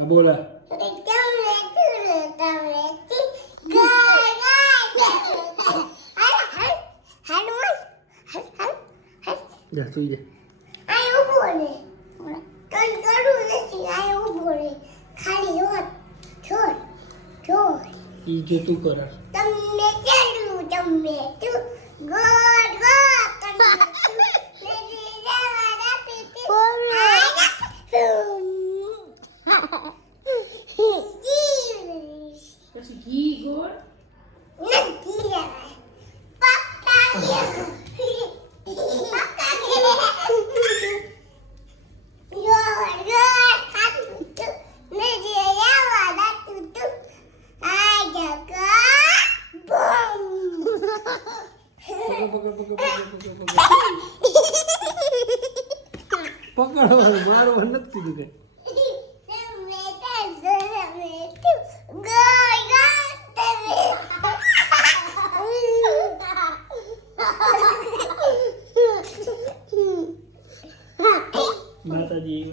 બોલા જા સુઈ જા ઈ જે તું કર પછી ઘી ગોળ પકડો મારવા નથી કીધું કઈ માતાજી